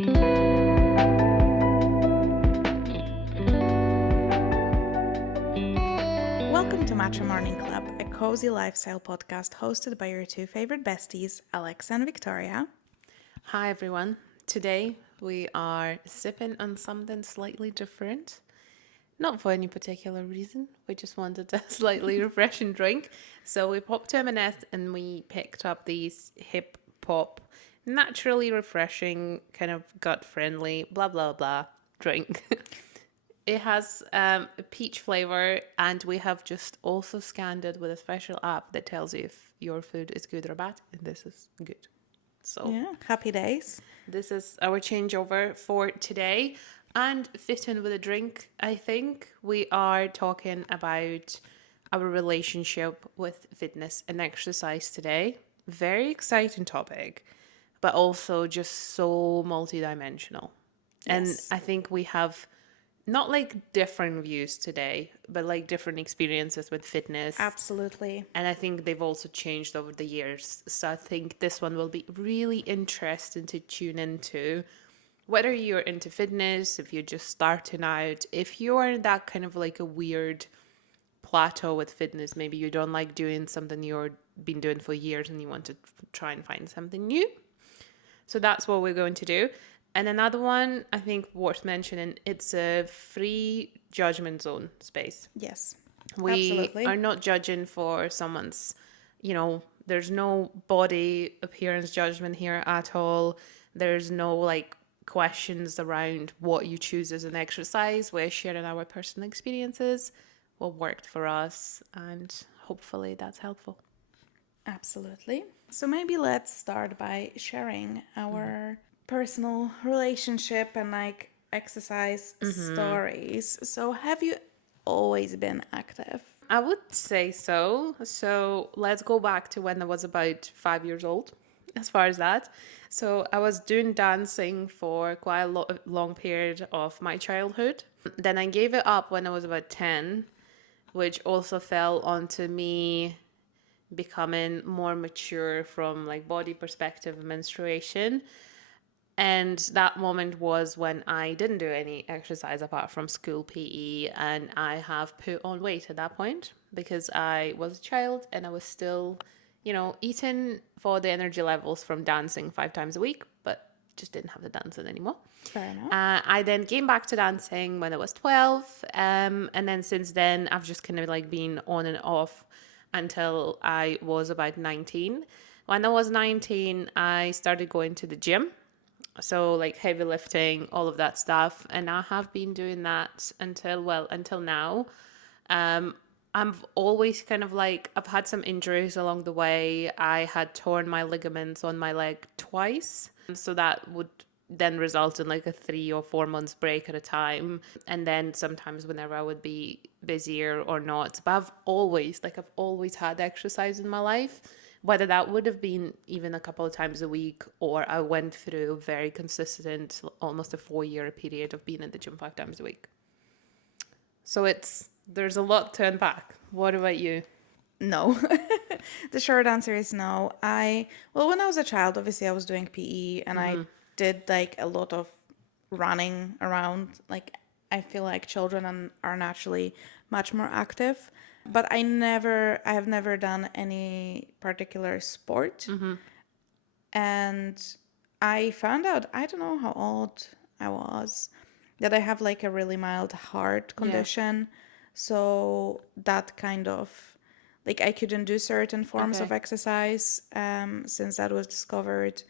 Welcome to Matcha Morning Club, a cozy lifestyle podcast hosted by your two favorite besties, Alexa and Victoria. Hi everyone. Today we are sipping on something slightly different. Not for any particular reason. We just wanted a slightly refreshing drink. So we popped to M&S and we picked up these hip hop, naturally refreshing, kind of gut friendly, blah blah blah drink. It has a peach flavor, and we have just also scanned it with a special app that tells you if your food is good or bad, and this is good. So Yeah, happy days. this is our changeover for today. And fitting with a drink, I think we are talking about our relationship with fitness and exercise today. Very exciting topic, but also just so multidimensional. And Yes. I think we have not like different views today, but like different experiences with fitness. Absolutely. And I think they've also changed over the years. So I think this one will be really interesting to tune into. Whether you're into fitness, if you're just starting out, if you're in that kind of like a weird plateau with fitness, maybe you don't like doing something you've been doing for years and you want to try and find something new. So that's what we're going to do. And another one, I think worth mentioning, it's a free judgment zone space. Yes. We Absolutely. are not judging for someone's, there's no body appearance judgment here at all. There's no like questions around what you choose as an exercise. We're sharing our personal experiences, what worked for us, and hopefully that's helpful. Absolutely. So maybe let's start by sharing our personal relationship and like exercise stories. So have you always been active? I would say so. So let's go back to when I was about 5 years old, as far as that. So I was doing dancing for quite a long period of my childhood. Then I gave it up when I was about 10, which also fell onto me becoming more mature from like body perspective and menstruation. And that moment was when I didn't do any exercise apart from school PE, and I have put on weight at that point because I was a child and I was still, eating for the energy levels from dancing 5 times a week, but just didn't have the dancing anymore. Fair enough. I then came back to dancing when I was 12, and then since then I've just kind of like been on and off until I was about 19. When I was 19, I started going to the gym. So like heavy lifting, all of that stuff. And I have been doing that until now. I've always kind of like, I've had some injuries along the way. I had torn my ligaments on my leg twice. So that would then result in like a 3 or 4 months break at a time. And then sometimes whenever I would be busier or not. But I've always had exercise in my life. Whether that would have been even a couple of times a week, or I went through a very consistent, almost a 4-year period of being in the gym 5 times a week. So there's a lot to unpack. What about you? No. The short answer is no. When I was a child, obviously I was doing PE and I did like a lot of running around. Like I feel like children are naturally much more active, but I have never done any particular sport. And I found out, I don't know how old I was, that I have like a really mild heart condition. So that kind of like I couldn't do certain forms of Okay. exercise since that was discovered.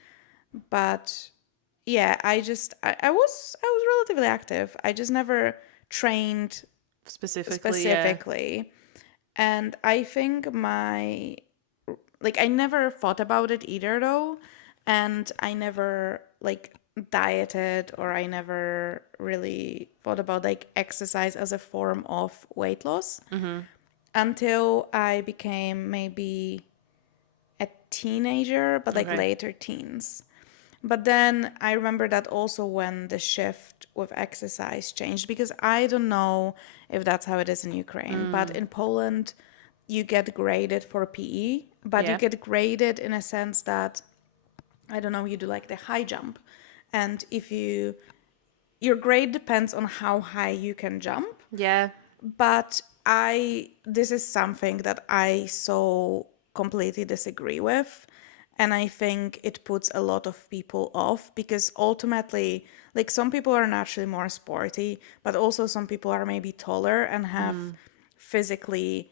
But yeah, I was relatively active. I just never trained Specifically, yeah. specifically. And I think I never thought about it either though. And I never like dieted, or I never really thought about like exercise as a form of weight loss until I became maybe a teenager, but like Okay. later teens. But then I remember that also when the shift with exercise changed, because I don't know if that's how it is in Ukraine, but in Poland, you get graded for PE, but you Yeah. get graded in a sense that, I don't know, you do like the high jump. And if your grade depends on how high you can jump. Yeah. But this is something that I so completely disagree with. And I think it puts a lot of people off because ultimately, like some people are naturally more sporty, but also some people are maybe taller and physically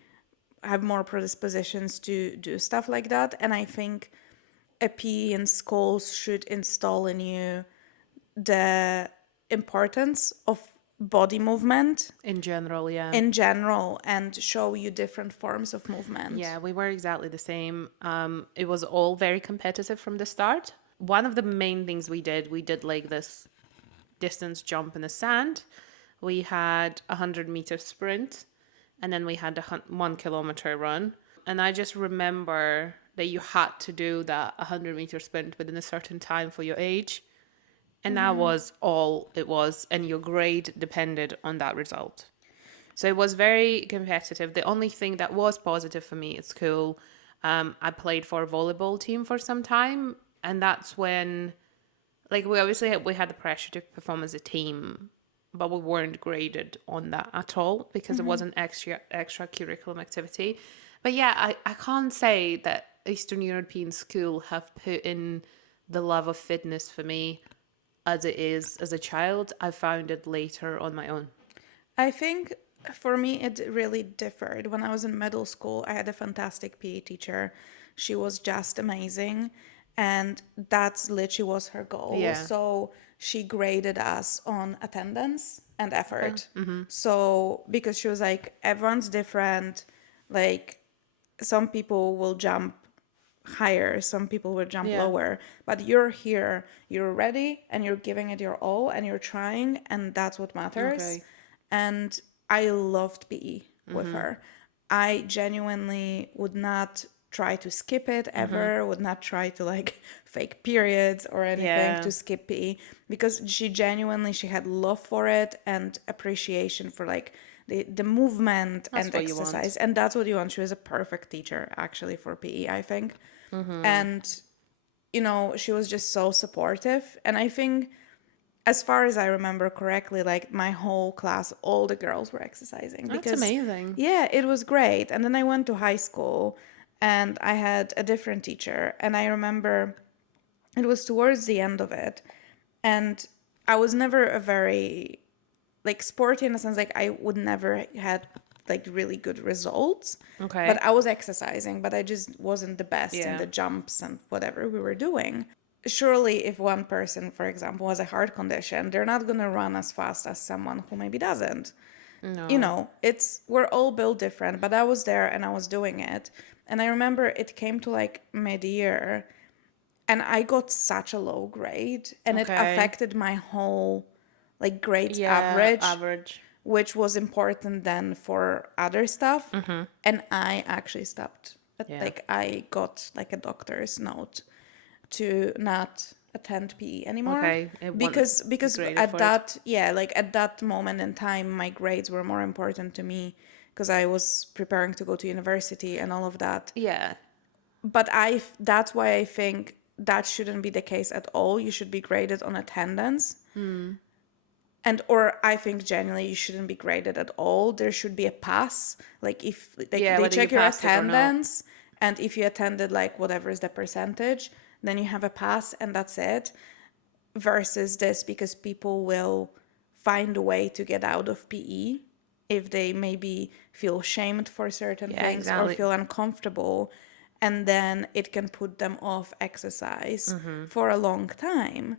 have more predispositions to do stuff like that. And I think a PE in schools should install in you the importance of body movement In general, yeah. in general and show you different forms of movement. Yeah, we were exactly the same. It was all very competitive from the start. One of the main things we did like this distance jump in the sand. We had a 100-meter sprint, and then we had a 1 kilometer run. And I just remember that you had to do that 100-meter sprint within a certain time for your age. And that was all it was. And your grade depended on that result. So it was very competitive. The only thing that was positive for me at school, I played for a volleyball team for some time. And that's when, like, we obviously we had the pressure to perform as a team, but we weren't graded on that at all because it wasn't extra curriculum activity. But yeah, I can't say that Eastern European school have put in the love of fitness for me as it is as a child. I found it later on my own. I think for me, it really differed. When I was in middle school, I had a fantastic PE teacher. She was just amazing. And that's literally was her goal. Yeah. So she graded us on attendance and effort. So because she was like, everyone's different. Like, some people will jump higher, some people will jump Yeah. lower, but you're here, you're ready, and you're giving it your all, and you're trying, and that's what matters. Okay. And I loved PE with her. I genuinely would not try to skip it ever, would not try to like fake periods or anything Yeah. to skip PE because she had love for it and appreciation for like the movement That's and what you want. exercise. And that's what you want. She was a perfect teacher actually for PE, I think. And she was just so supportive. And I think, as far as I remember correctly, like my whole class, all the girls were exercising That's because, amazing. yeah, it was great. And then I went to high school and I had a different teacher. And I remember it was towards the end of it. And I was never a very, like, sporty in a sense, like, I would never had like really good results. Okay. But I was exercising, but I just wasn't the best in Yeah. the jumps and whatever we were doing. Surely if one person, for example, has a heart condition, they're not going to run as fast as someone who maybe doesn't. No. We're all built different, but I was there and I was doing it. And I remember it came to like mid-year and I got such a low grade and it Okay. affected my whole like grades Yeah, average, average. which was important then for other stuff. And I actually stopped. Yeah. Like I got like a doctor's note to not attend PE anymore Okay. It won't be because graded at for it. that, yeah, like at that moment in time my grades were more important to me because I was preparing to go to university and all of that. Yeah. But that's why I think that shouldn't be the case at all. You should be graded on attendance. And or I think generally you shouldn't be graded at all. There should be a pass. Like if like Yeah, they whether you check your passed it or not. attendance and if you attended like whatever is the percentage, then you have a pass and that's it. Versus this because people will find a way to get out of PE if they maybe feel shamed for certain Yeah, things or exactly. feel uncomfortable and then it can put them off exercise for a long time.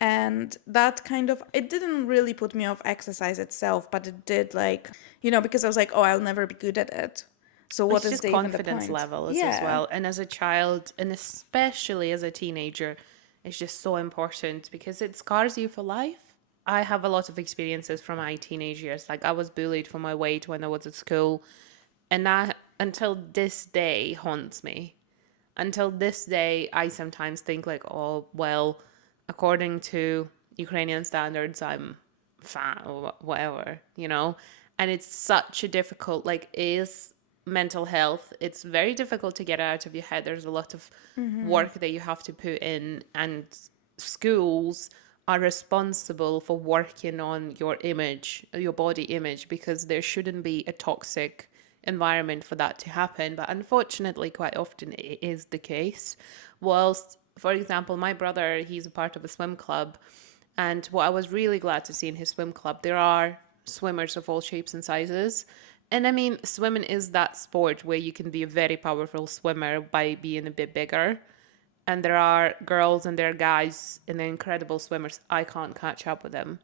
And that kind of, it didn't really put me off exercise itself, but it did like, because I was like, oh, I'll never be good at it. So what It's is just even the confidence point? levels as Yeah. well. And as a child, and especially as a teenager, it's just so important because it scars you for life. I have a lot of experiences from my teenage years. Like I was bullied for my weight when I was at school, and that until this day haunts me. Until this day, I sometimes think like, oh well, according to Ukrainian standards, I'm fat or whatever, you know. And it's such a difficult, like, is mental health. It's very difficult to get out of your head. There's a lot of work that you have to put in, and schools are responsible for working on your image, your body image, because there shouldn't be a toxic environment for that to happen. But unfortunately, quite often it is the case. Whilst, for example, my brother, he's a part of a swim club. And what I was really glad to see in his swim club, there are swimmers of all shapes and sizes. And I mean, swimming is that sport where you can be a very powerful swimmer by being a bit bigger. And there are girls and there are guys and they're incredible swimmers. I can't catch up with them.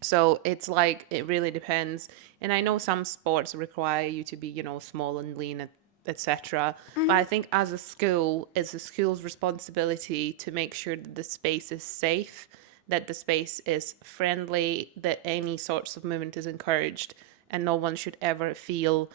So it's like it really depends. And I know some sports require you to be, small and lean, etc. But I think as a school, it's a school's responsibility to make sure that the space is safe, that the space is friendly, that any sorts of movement is encouraged, and no one should ever feel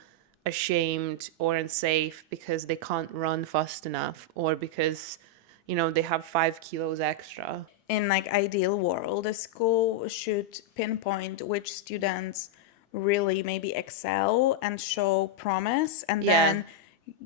ashamed or unsafe because they can't run fast enough or because, they have 5 kilos extra. In like ideal world, a school should pinpoint which students really maybe excel and show promise, and Yeah. then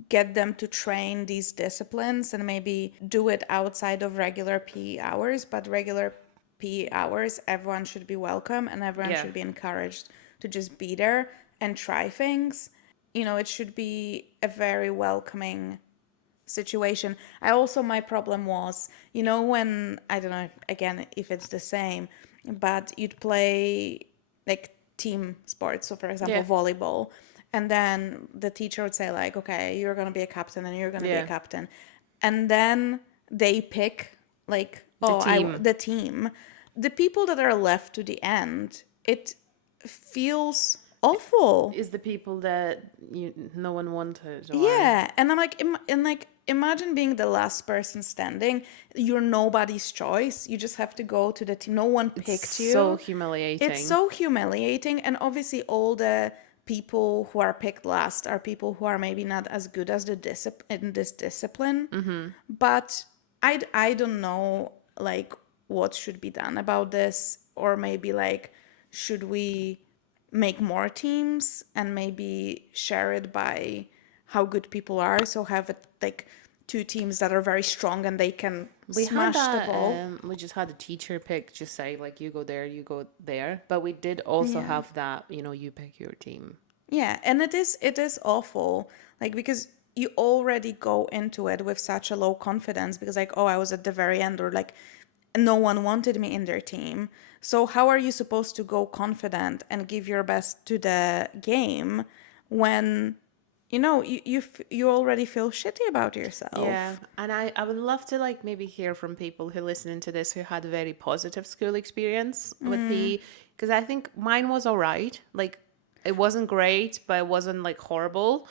get them to train these disciplines and maybe do it outside of regular PE hours. But regular PE hours, everyone should be welcome and everyone Yeah. should be encouraged to just be there and try things. It should be a very welcoming situation. My problem was, when, I don't know, again, if it's the same, but you'd play like team sports. So, for example, Yeah. volleyball. And then the teacher would say, like, okay, you're going to be a captain and you're going to be a Yeah. captain. And then they pick, like, The team. the team. The people that are left to the end, it feels awful. Is the people that no one wanted, or Yeah, and I'm like, imagine being the last person standing. You're nobody's choice. You just have to go to the team. No one picked you. so humiliating. It's so humiliating, and obviously, all the people who are picked last are people who are maybe not as good as in this discipline. But I don't know, like, what should be done about this, or maybe like, should we make more teams and maybe share it by how good people are, so have it like two teams that are very strong and they can We had smash the that. ball. We just had a teacher pick, just say like you go there, you go there. But we did also Yeah. have that. You pick your team. Yeah, and it is awful, like, because you already go into it with such a low confidence because, like, oh, I was at the very end, or like no one wanted me in their team. So how are you supposed to go confident and give your best to the game when you already feel shitty about yourself? Yeah, and I would love to like maybe hear from people who listening to this who had a very positive school experience with PE, because I think mine was all right. Like it wasn't great, but it wasn't like horrible.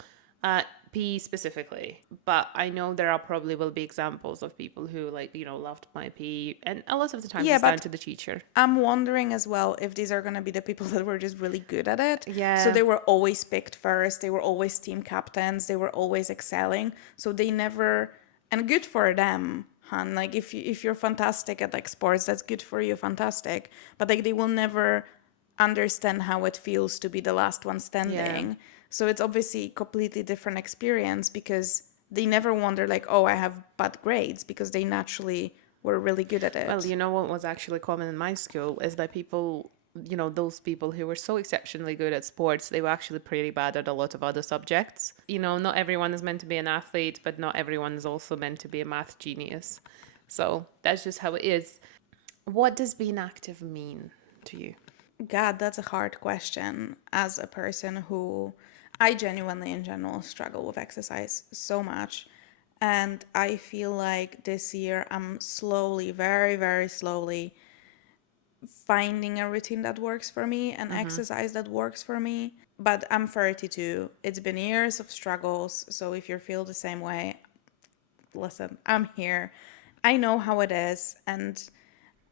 PE specifically, but I know there are probably will be examples of people who like loved my PE, and a lot of the times Yeah, it's down but to the teacher. I'm wondering as well if these are going to be the people that were just really good at it. Yeah. So they were always picked first. They were always team captains. They were always excelling. So they never, and good for them, hun. Like if you're fantastic at like sports, that's good for you, fantastic. But like they will never understand how it feels to be the last one standing. Yeah. So it's obviously a completely different experience because they never wonder like, oh, I have bad grades, because they naturally were really good at it. Well, you know what was actually common in my school is that people, those people who were so exceptionally good at sports, they were actually pretty bad at a lot of other subjects. Not everyone is meant to be an athlete, but not everyone is also meant to be a math genius. So that's just how it is. What does being active mean to you? God, that's a hard question. As a person who, I genuinely in general struggle with exercise so much. And I feel like this year I'm slowly, very, very slowly finding a routine that works for me and exercise that works for me. But I'm 32. It's been years of struggles. So if you feel the same way, listen, I'm here. I know how it is. And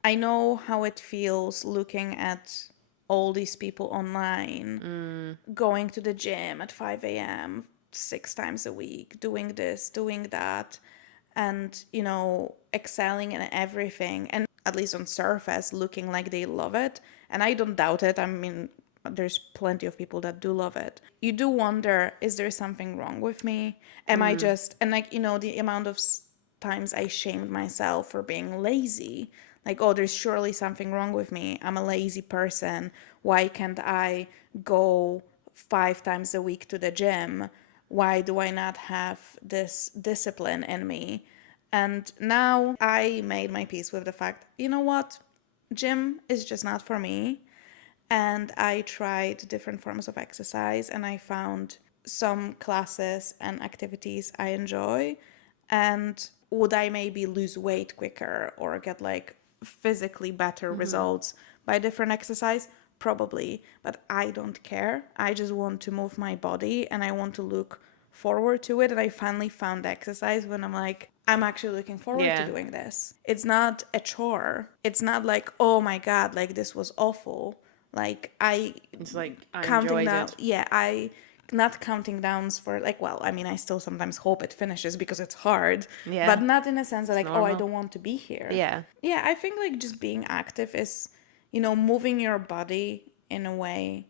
I know how it feels looking at all these people online, going to the gym at 5 a.m., 6 times a week, doing this, doing that, and, excelling in everything. And at least on surface, looking like they love it. And I don't doubt it. I mean, there's plenty of people that do love it. You do wonder, is there something wrong with me? Am I just, and like, the amount of times I shamed myself for being lazy. Like, oh, there's surely something wrong with me. I'm a lazy person. Why can't I go 5 times a week to the gym? Why do I not have this discipline in me? And now I made my peace with the fact, you know what? Gym is just not for me. And I tried different forms of exercise and I found some classes and activities I enjoy. And would I maybe lose weight quicker or get like physically better results by different exercise? Probably, but I don't care. I just want to move my body and I want to look forward to it. And I finally found exercise when I'm like, I'm actually looking forward to Yeah. doing this. It's not a chore. It's not like, oh my God, like this was awful. Like It's like I counting enjoyed down, it. yeah, I not counting downs for like, well, I mean, I still sometimes hope it finishes because it's hard, but Yeah. not in a sense that It's like, oh, I normal. don't want to be here. Yeah. Yeah, I think like just being active is, moving your body in a way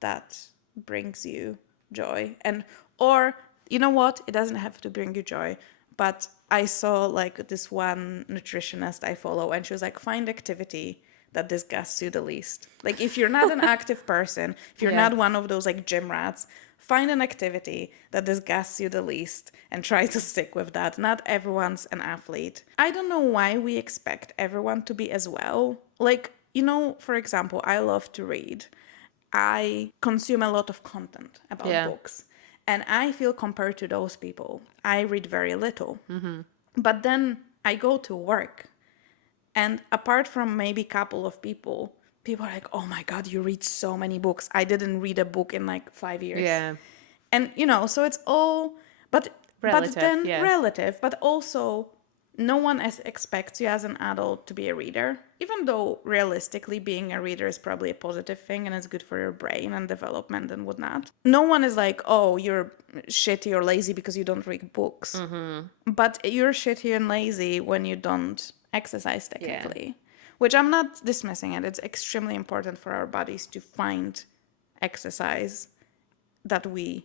that brings you joy. And, or, you know what? It doesn't have to bring you joy. But I saw like this one nutritionist I follow, and she was like, find activity that disgusts you the least. Like, if you're not an active person, if you're Yeah. not one of those like gym rats, find an activity that disgusts you the least and try to stick with that. Not everyone's an athlete. I don't know why we expect everyone to be as well. Like, for example, I love to read. I consume a lot of content about Yeah. books. And I feel compared to those people, I read very little. But then I go to work. And apart from maybe a couple of people are like, oh my God, you read so many books. I didn't read a book in like 5 years. Yeah. And, so it's all, but Relative. then Yeah. relative, but also no one expects you as an adult to be a reader, even though realistically being a reader is probably a positive thing and it's good for your brain and development and whatnot. No one is like, oh, you're shitty or lazy because you don't read books. But you're shitty and lazy when you don't exercise Yeah. technically, which I'm not dismissing it. It's extremely important for our bodies to find exercise that we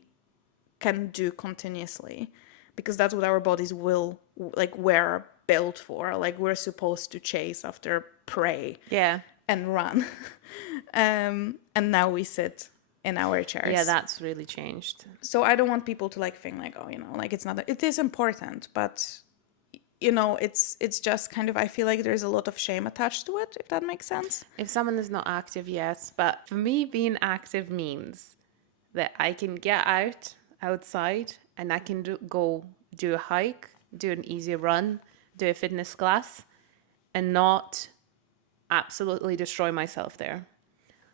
can do continuously because that's what our bodies will like we're built for. Like we're supposed to chase after prey Yeah. and run. And now we sit in our chairs. Yeah, that's really changed. So I don't want people to like think like, oh, like it's not, it is important, but it's just kind of, I feel like there's a lot of shame attached to it, if that makes sense. If someone is not active, yes. But for me, being active means that I can get outside and I can go do a hike, do an easy run, do a fitness class, and not absolutely destroy myself there.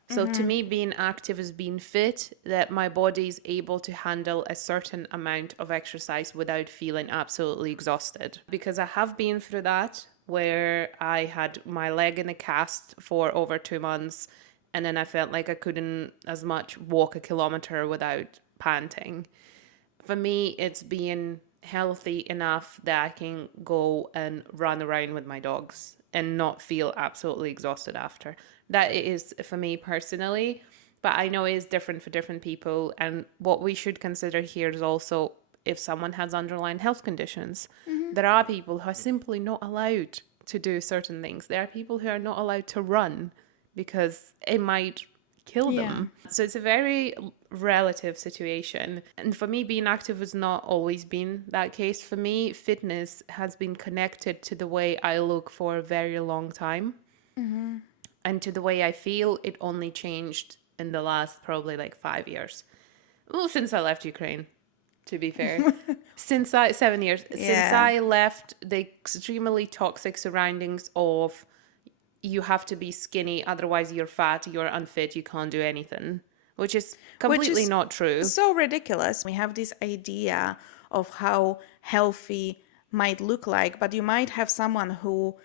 So to me, being active is being fit, that my body is able to handle a certain amount of exercise without feeling absolutely exhausted. Because I have been through that where I had my leg in a cast for over 2 months and then I felt like I couldn't as much walk a kilometer without panting. For me, it's being healthy enough that I can go and run around with my dogs and not feel absolutely exhausted after. That is for me personally, but I know it is different for different people. And what we should consider here is also if someone has underlying health conditions, there are people who are simply not allowed to do certain things. There are people who are not allowed to run because it might kill them. So it's a very relative situation. And for me, being active has not always been that case. For me, fitness has been connected to the way I look for a very long time. And to the way I feel. It only changed in the last probably like 5 years. Well, since I left Ukraine, to be fair. 7 years. Since Yeah. I left the extremely toxic surroundings of you have to be skinny, otherwise you're fat, you're unfit, you can't do anything, which is completely is not true. so ridiculous. We have this idea of how healthy might look like, but you might have someone who,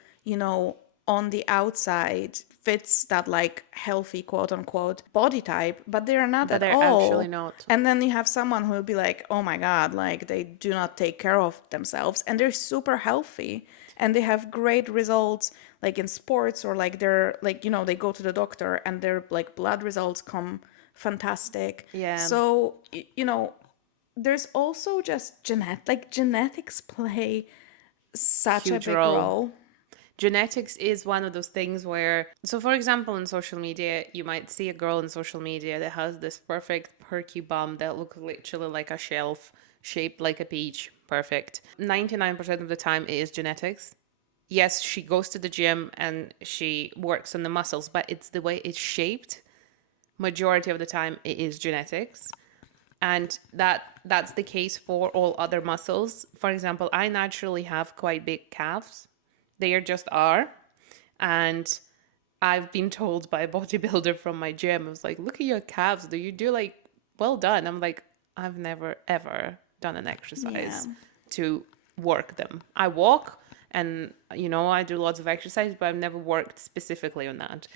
on the outside fits that like healthy quote unquote body type, but they're not But at they're all. actually not. And then you have someone who will be like, oh my God, like they do not take care of themselves and they're super healthy and they have great results like in sports or like they're like, they go to the doctor and their like blood results come fantastic. Yeah. So, there's also just genetics play such Huge a big role. role. genetics is one of those things where, so for example, on social media, you might see a girl on social media that has this perfect perky bum that looks literally like a shelf, shaped like a peach. Perfect. 99% of the time, it is genetics. Yes, she goes to the gym and she works on the muscles, but it's the way it's shaped. Majority of the time, it is genetics. And that's the case for all other muscles. For example, I naturally have quite big calves. They just are. And I've been told by a bodybuilder from my gym, I was like, look at your calves. Do you do like, well done? I'm like, I've never, ever done an Yeah. exercise to work them. I walk and, I do lots of exercise, but I've never worked specifically on that.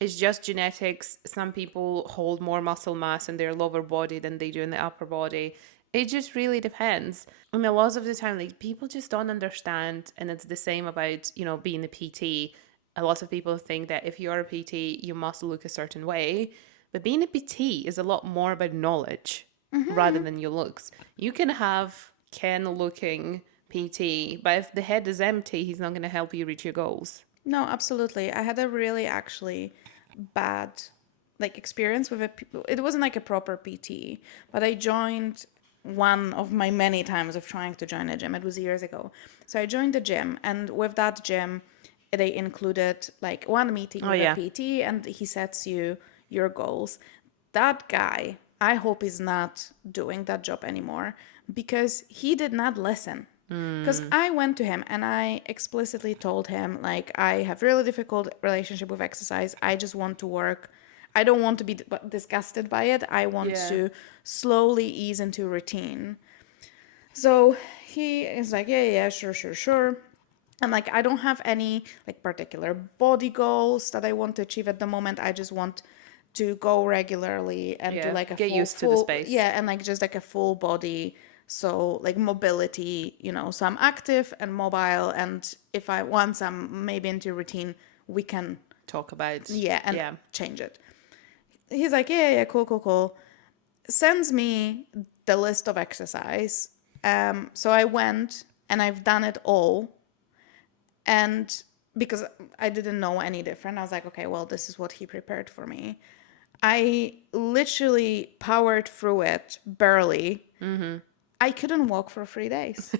It's just genetics. Some people hold more muscle mass in their lower body than they do in the upper body. It just really depends. I mean, lots of the time, like, people just don't understand. And it's the same about, being a PT. A lot of people think that if you're a PT, you must look a certain way. But being a PT is a lot more about knowledge rather than your looks. You can have Ken looking PT, but if the head is empty, he's not going to help you reach your goals. No, absolutely. I had a really actually bad experience with it wasn't like a proper PT, but I joined one of my many times of trying to join a gym. It was years ago. So I joined the gym, and with that gym they included like one meeting Oh, with a yeah. PT, and he sets you your goals. That guy, I hope he's not doing that job anymore, because he did not listen. Because I went to him and I explicitly told him, like, I have really difficult relationship with exercise. I just want to work. I don't want to be disgusted by it. I want Yeah. to slowly ease into routine. So he is like, yeah, yeah, sure, sure, sure. I'm like, I don't have any like particular body goals that I want to achieve at the moment. I just want to go regularly and do Yeah. like a Get full, used to the full, space. yeah, and like just like a full body. So like mobility, so I'm active and mobile. And if I once I'm maybe into routine, we can, Talk about. yeah, and Yeah. change it. He's like, yeah, yeah, cool, cool, cool. Sends me the list of exercise. So I went and I've done it all. And because I didn't know any different, I was like, okay, well, this is what he prepared for me. I literally powered through it barely. I couldn't walk for 3 days.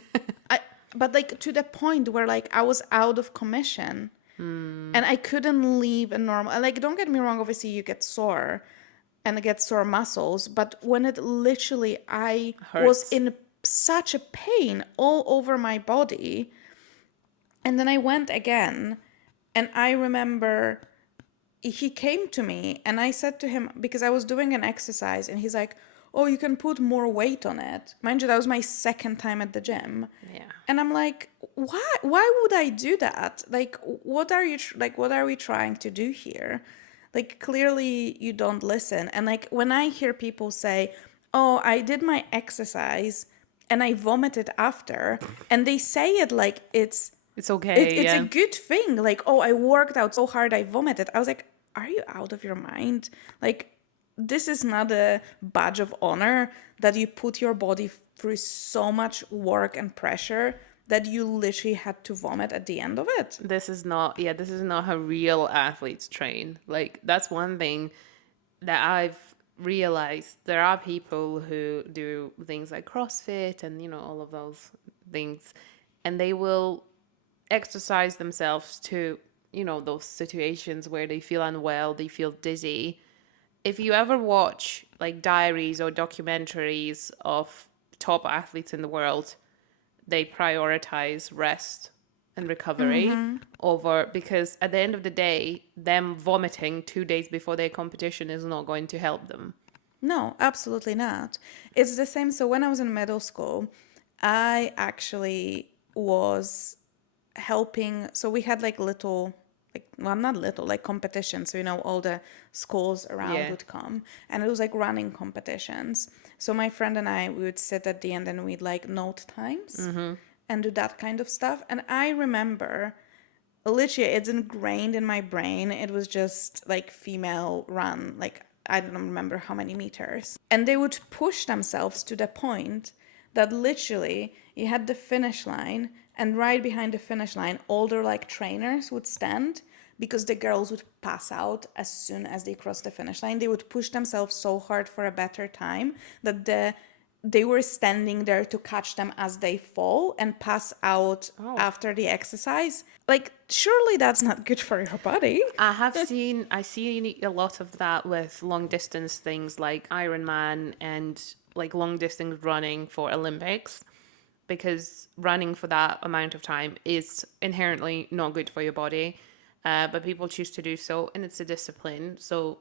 I, but like to the point where like I was out of commission and I couldn't leave a normal. Like, don't get me wrong, obviously you get sore and get sore muscles, but when it literally, I was Hurts. in such a pain all over my body. And then I went again, and I remember he came to me and I said to him, because I was doing an exercise, and he's like, oh, you can put more weight on it. Mind you, that was my second time at the gym. Yeah. And I'm like, why would I do that? Like, what are you what are we trying to do here? Like, clearly you don't listen. And like when I hear people say, oh, I did my exercise and I vomited after, and they say it like It's okay. it's a Yeah. good thing. Like, oh, I worked out so hard, I vomited. I was like, are you out of your mind? Like, this is not a badge of honor that you put your body through so much work and pressure that you literally had to vomit at the end of it. This is not how real athletes train. Like, that's one thing that I've realized. There are people who do things like CrossFit and, all of those things, and they will exercise themselves to, those situations where they feel unwell, they feel dizzy. If you ever watch like diaries or documentaries of top athletes in the world, they prioritize rest and recovery over, because at the end of the day, them vomiting 2 days before their competition is not going to help them. No, absolutely not. It's the same. So when I was in middle school, I actually was helping. So we had like little, like, well, not little, like competitions. So, all the schools around Yeah. would come, and it was like running competitions. So my friend and I, we would sit at the end and we'd like note times and do that kind of stuff. And I remember literally it's ingrained in my brain. It was just like female run, like I don't remember how many meters. And they would push themselves to the point that literally you had the finish line And right behind the finish line, all their like trainers would stand because the girls would pass out as soon as they crossed the finish line. They would push themselves so hard for a better time that they were standing there to catch them as they fall and pass out Oh. after the exercise. Like, surely that's not good for your body. I see a lot of that with long distance things like Ironman and like long distance running for Olympics, because running for that amount of time is inherently not good for your body. But people choose to do so, and it's a discipline. So,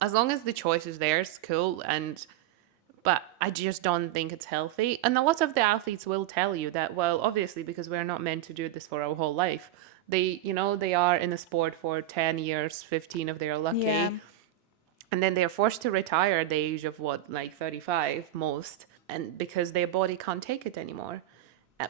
as long as the choice is there, it's cool. But I just don't think it's healthy. And a lot of the athletes will tell you that, well, obviously, because we're not meant to do this for our whole life. They are in a sport for 10 years, 15 if they're Yeah. lucky. And then they're forced to retire at the age of like 35 most. And because their body can't take it anymore.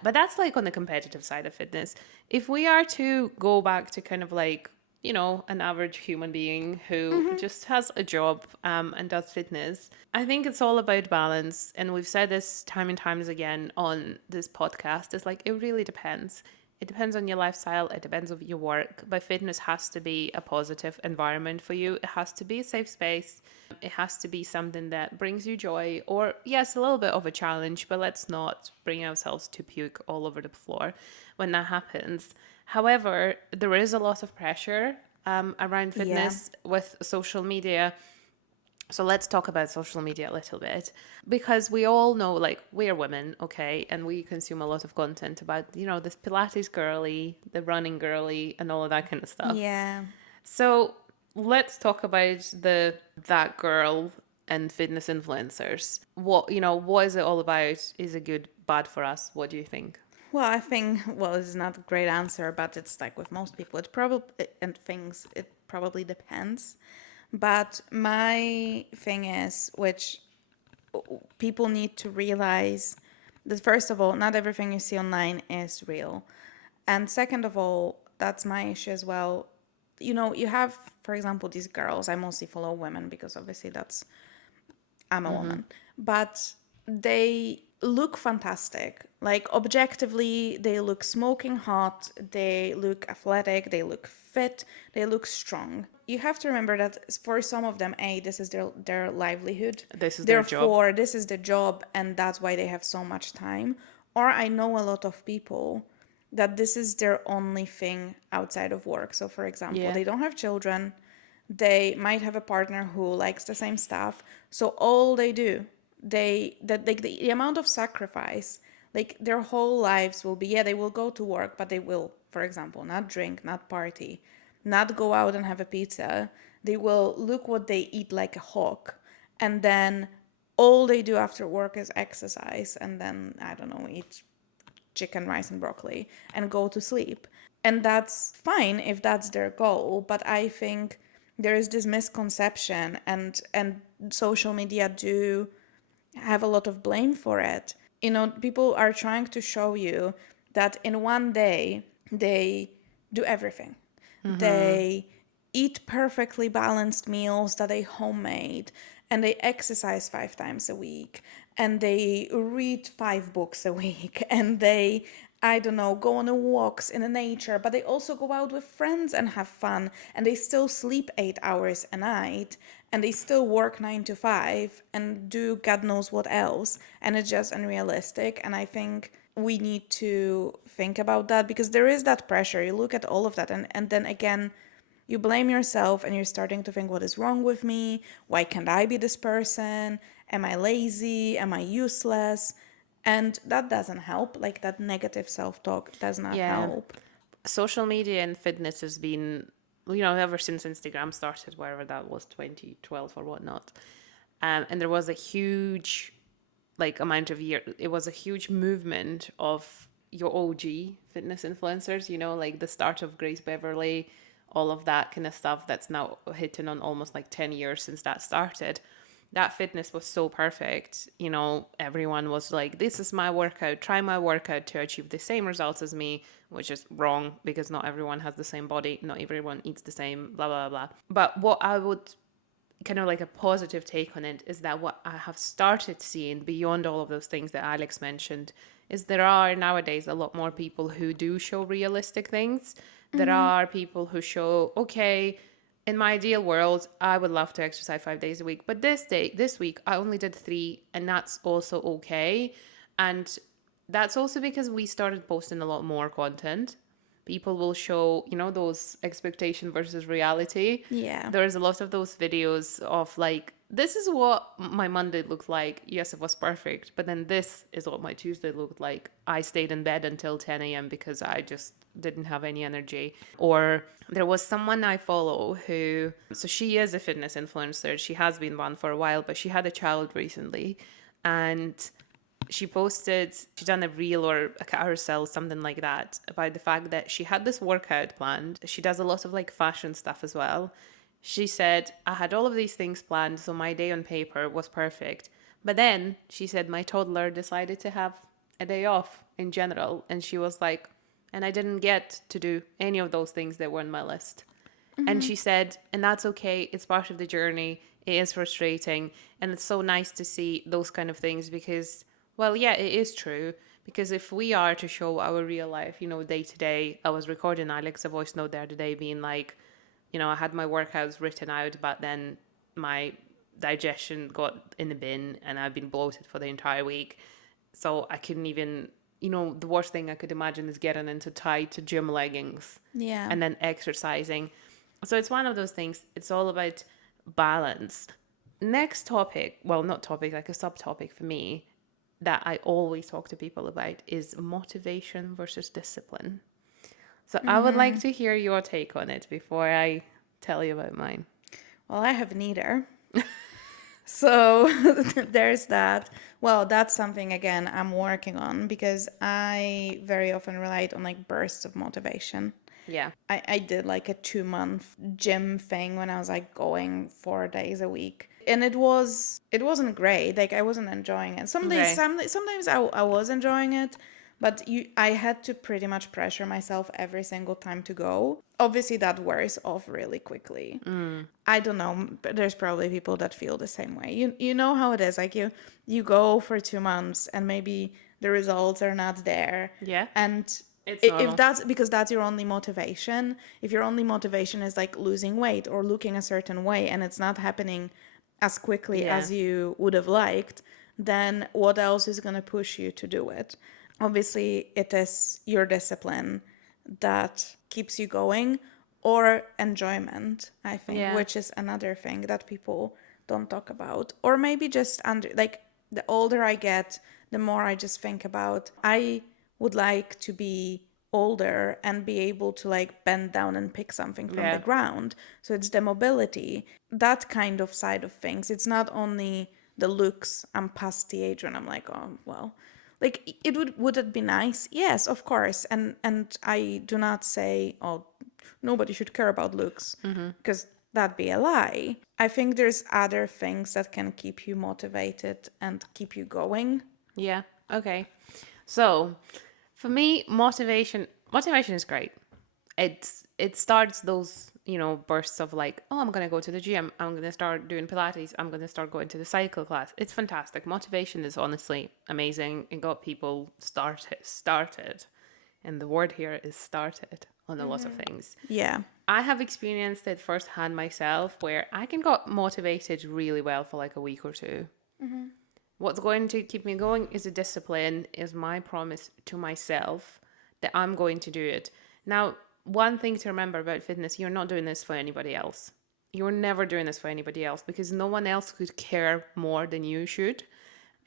But that's like on the competitive side of fitness. If we are to go back to kind of like, an average human being who just has a job and does fitness, I think it's all about balance. And we've said this time and times again on this podcast. It's like, it really depends. It depends on your lifestyle. It depends on your work. But fitness has to be a positive environment for you. It has to be a safe space. It has to be something that brings you joy, or yes, a little bit of a challenge, but let's not bring ourselves to puke all over the floor when that happens. However, there is a lot of pressure around Yeah. fitness with social media. So let's talk about social media a little bit, because we all know, like, we're women, okay, and we consume a lot of content about, this Pilates girly, the running girly, and all of that kind of stuff. Yeah. So let's talk about that girl and fitness influencers. What is it all about? Is it good, bad for us? What do you think? Well, I think, well, it's not a great answer, but it's like with most people, it probably depends. But my thing is, which people need to realize, that first of all, not everything you see online is real. And second of all, that's my issue as well. You have, for example, these girls, I mostly follow women because obviously I'm a woman, but they look fantastic. Like, objectively, they look smoking hot, they look athletic, they look fit, they look strong. You have to remember that for some of them, this is their livelihood. This is their job. Therefore, this is the job, and that's why they have so much time. Or I know a lot of people that this is their only thing outside of work. So, for example, Yeah. they don't have children, they might have a partner who likes the same stuff, so all they do, that like the amount of sacrifice, like their whole lives will be, yeah, they will go to work, but they will, for example, not drink, not party, not go out and have a pizza. They will look what they eat like a hawk, and then all they do after work is exercise, and then, I don't know, eat chicken, rice, and broccoli and go to sleep. And that's fine if that's their goal, but I think there is this misconception, and social media do have a lot of blame for it. People are trying to show you that in one day they do everything. They eat perfectly balanced meals that they homemade, and they exercise 5 times a week, and they read 5 books a week, and they, I don't know, go on walks in the nature, but they also go out with friends and have fun, and they still sleep 8 hours a night, and they still work 9 to 5 and do God knows what else. And it's just unrealistic. And I think we need to think about that, because there is that pressure. You look at all of that, and then again, you blame yourself, and you're starting to think, what is wrong with me? Why can't I be this person? Am I lazy? Am I useless? And that doesn't help. Like, that negative self-talk does not Yeah. help. Social media and fitness has been, ever since Instagram started, wherever that was, 2012 or whatnot. And there was a huge, like, amount of year. It was a huge movement of your OG fitness influencers, like the start of Grace Beverly, all of that kind of stuff that's now hitting on almost like 10 years since that started. That fitness was so perfect. Everyone was like, this is my workout, try my workout to achieve the same results as me, which is wrong, because not everyone has the same body, not everyone eats the same, blah, blah, blah. But what I would kind of like a positive take on it is that what I have started seeing beyond all of those things that Alex mentioned is there are nowadays a lot more people who do show realistic things. There are people who show, okay, in my ideal world, I would love to exercise 5 days a week, but this week, I only did 3, and that's also okay. And that's also because we started posting a lot more content. People will show, those expectation versus reality. Yeah. There's a lot of those videos of like, this is what my Monday looked like. Yes, it was perfect. But then this is what my Tuesday looked like. I stayed in bed until 10 a.m. because I just didn't have any energy. Or there was someone I follow who, so she is a fitness influencer. She has been one for a while, but she had a child recently. And she done a reel or a carousel, something like that, about the fact that she had this workout planned. She does a lot of like fashion stuff as well. She said, I had all of these things planned, so my day on paper was perfect. But then she said, my toddler decided to have a day off in general. And she was like, and I didn't get to do any of those things that were on my list. And she said, and that's okay. It's part of the journey. It is frustrating. And it's so nice to see those kind of things because, well, yeah, it is true. Because if we are to show our real life, day to day, I was recording Alex a voice note there today being like, I had my workouts written out, but then my digestion got in the bin and I've been bloated for the entire week. So I couldn't even, the worst thing I could imagine is getting into tight gym leggings Yeah. and then exercising. So it's one of those things. It's all about balance. Next topic, well, not topic, like a subtopic for me that I always talk to people about is motivation versus discipline. So I would like to hear your take on it before I tell you about mine. Well, I have neither. So there's that. Well, that's something again I'm working on because I very often rely on like bursts of motivation. Yeah. I did like a 2 month gym thing when I was like going 4 days a week. And it wasn't great. Like I wasn't enjoying it. Okay. Sometimes I was enjoying it, but I had to pretty much pressure myself every single time to go. Obviously that wears off really quickly. I don't know, but there's probably people that feel the same way. You know how it is. Like you go for 2 months and maybe the results are not there. Yeah. And It's normal. if that's because that's your only motivation, if your only motivation is like losing weight or looking a certain way and it's not happening as quickly Yeah. as you would have liked, then what else is going to push you to do it? Obviously, it is your discipline that keeps you going or enjoyment, I think, Yeah. which is another thing that people don't talk about. Or maybe just like the older I get, the more I just think about I would like to be older and be able to like bend down and pick something from the Yeah. ground. So it's the mobility, that kind of side of things. It's not only the looks. I'm past the age when I'm like, oh well, like it would it be nice? Yes, of course. And I do not say, oh, nobody should care about looks because that'd be a lie. I think there's other things that can keep you motivated and keep you going. Yeah. Okay. So for me, motivation is great. It starts those, bursts of like, oh, I'm gonna go to the gym, I'm gonna start doing Pilates, I'm gonna start going to the cycle class. It's fantastic. Motivation is honestly amazing. It got people started. And the word here is started on a lot of things. Yeah. I have experienced it firsthand myself where I can got motivated really well for like a week or two. What's going to keep me going is a discipline, is my promise to myself that I'm going to do it. Now, one thing to remember about fitness, you're not doing this for anybody else. You're never doing this for anybody else because no one else could care more than you should.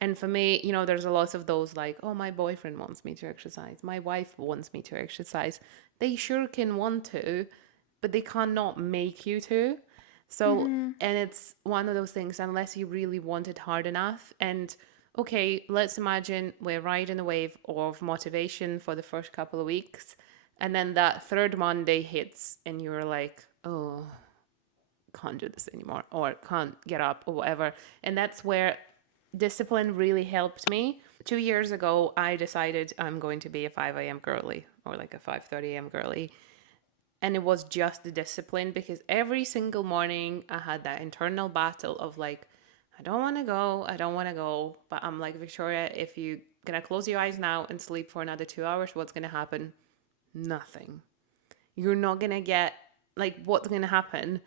And for me, there's a lot of those like, oh, my boyfriend wants me to exercise. My wife wants me to exercise. They sure can want to, but they cannot make you to. So, and it's one of those things, unless you really want it hard enough. And okay, let's imagine we're riding a wave of motivation for the first couple of weeks. And then that third Monday hits, and you're like, oh, can't do this anymore, or can't get up, or whatever. And that's where discipline really helped me. 2 years ago, I decided I'm going to be a 5 a.m. girly or like a 5:30 a.m. girly. And it was just the discipline, because every single morning I had that internal battle of like, I don't want to go, I don't want to go. But I'm like, Victoria, if you gonna close your eyes now and sleep for another 2 hours, what's gonna happen? Nothing. You're not gonna get, like, what's gonna happen?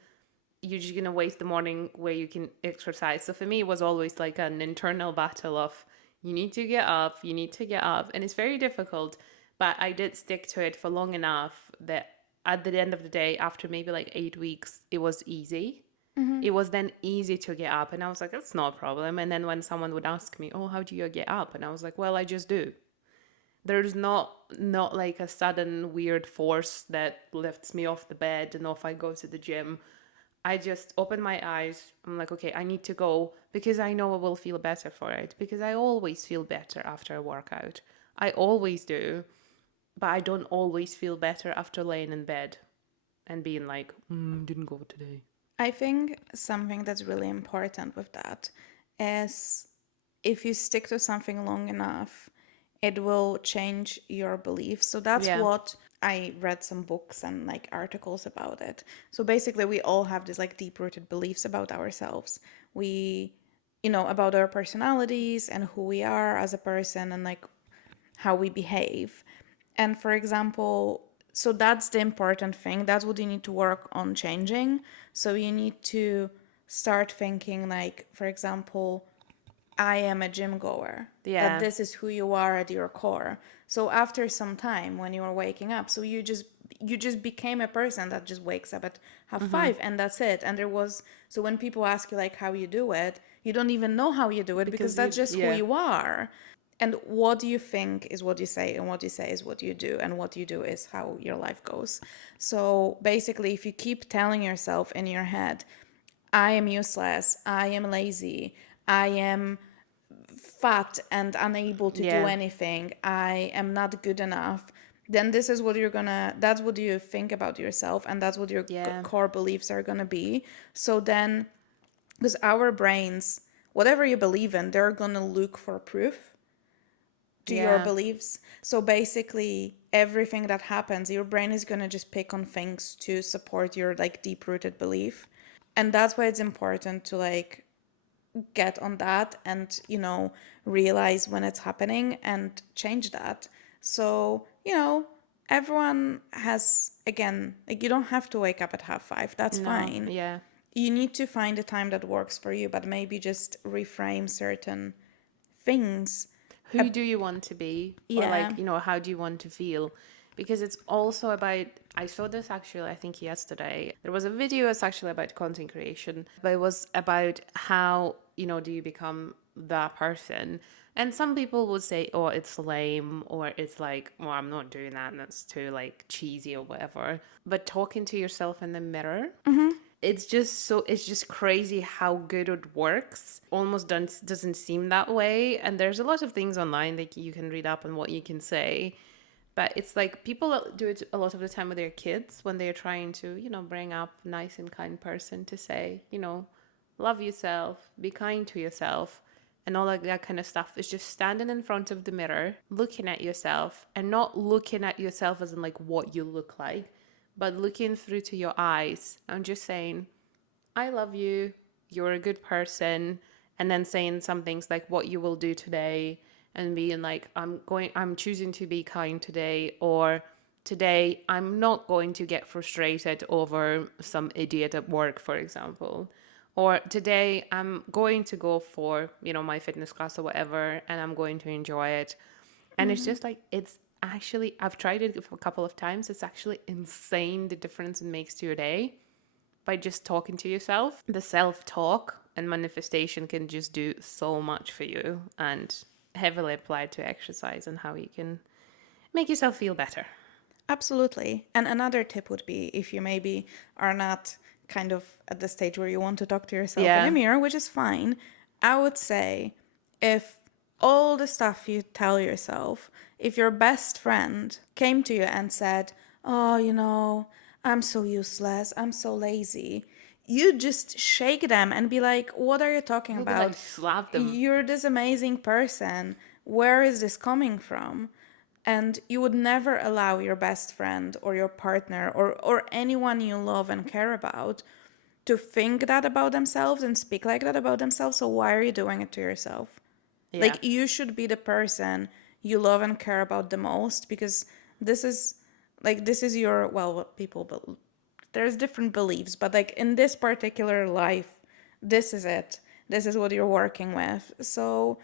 You're just gonna waste the morning where you can exercise. So for me, it was always like an internal battle of, you need to get up, you need to get up. And it's very difficult, but I did stick to it for long enough that at the end of the day, after maybe like 8 weeks, it was easy. It was then easy to get up. And I was like, that's not a problem. And then when someone would ask me, oh, how do you get up? And I was like, well, I just do. There's not like a sudden weird force that lifts me off the bed and off I go to the gym. I just open my eyes. I'm like, okay, I need to go because I know I will feel better for it. Because I always feel better after a workout. I always do. But I don't always feel better after laying in bed and being like, didn't go today. I think something that's really important with that is if you stick to something long enough, it will change your beliefs. So that's Yeah. what I read some books and like articles about it. So basically, we all have these like deep rooted beliefs about ourselves. We, about our personalities and who we are as a person and like how we behave. And for example, so that's the important thing. That's what you need to work on changing. So you need to start thinking, like, for example, I am a gym goer, that Yeah. this is who you are at your core. So after some time when you are waking up, so you just became a person that just wakes up at half five and that's it. And there was, so when people ask you like how you do it, you don't even know how you do it because Because that's just who yeah. you are. And what you think is what you say, and what you say is what you do, and what you do is how your life goes. So basically, if you keep telling yourself in your head, I am useless, I am lazy, I am fat and unable to do Yeah. anything, I am not good enough, then this is what that's what you think about yourself, and that's what your Yeah. core beliefs are gonna be. So then, because our brains, whatever you believe in, they're gonna look for proof to your Yeah. beliefs. So basically, everything that happens, your brain is going to just pick on things to support your like deep rooted belief. And that's why it's important to like get on that and, realize when it's happening and change that. So, everyone has, again, like you don't have to wake up at half five. That's No. fine. Yeah. You need to find a time that works for you, but maybe just reframe certain things. Uh, Who do you want to be? Or yeah. like, how do you want to feel? Because it's also about, I saw this actually, I think yesterday. There was a video, it's actually about content creation, but it was about how, do you become that person? And some people would say, oh, it's lame, or it's like, well, I'm not doing that, and that's too like cheesy or whatever. But talking to yourself in the mirror, it's just crazy how good it works. Almost doesn't seem that way, and there's a lot of things online that you can read up on what you can say, but it's like people do it a lot of the time with their kids when they're trying to bring up a nice and kind person to say, love yourself, be kind to yourself, and all of that kind of stuff. Is just standing in front of the mirror looking at yourself, and not looking at yourself as in like what you look like, but looking through to your eyes and just saying, I love you, you're a good person, and then saying some things like what you will do today, and being like, I'm choosing to be kind today, or today I'm not going to get frustrated over some idiot at work, for example. Or today I'm going to go for, my fitness class or whatever, and I'm going to enjoy it. And it's just like, it's actually, I've tried it a couple of times. It's actually insane the difference it makes to your day by just talking to yourself. The self talk and manifestation can just do so much for you, and heavily applied to exercise and how you can make yourself feel better. Absolutely. And another tip would be if you maybe are not kind of at the stage where you want to talk to yourself in a Yeah. mirror, which is fine, I would say if all the stuff you tell yourself, if your best friend came to you and said, oh, I'm so useless, I'm so lazy, you just shake them and be like, what are you talking You'll be like, about? slap them. You're this amazing person. Where is this coming from? And you would never allow your best friend or your partner or anyone you love and care about to think that about themselves and speak like that about themselves. So why are you doing it to yourself? Yeah. Like, you should be the person you love and care about the most, because this is this is your, well, what people there's different beliefs, but like in this particular life, this is it. This is what you're working with. So,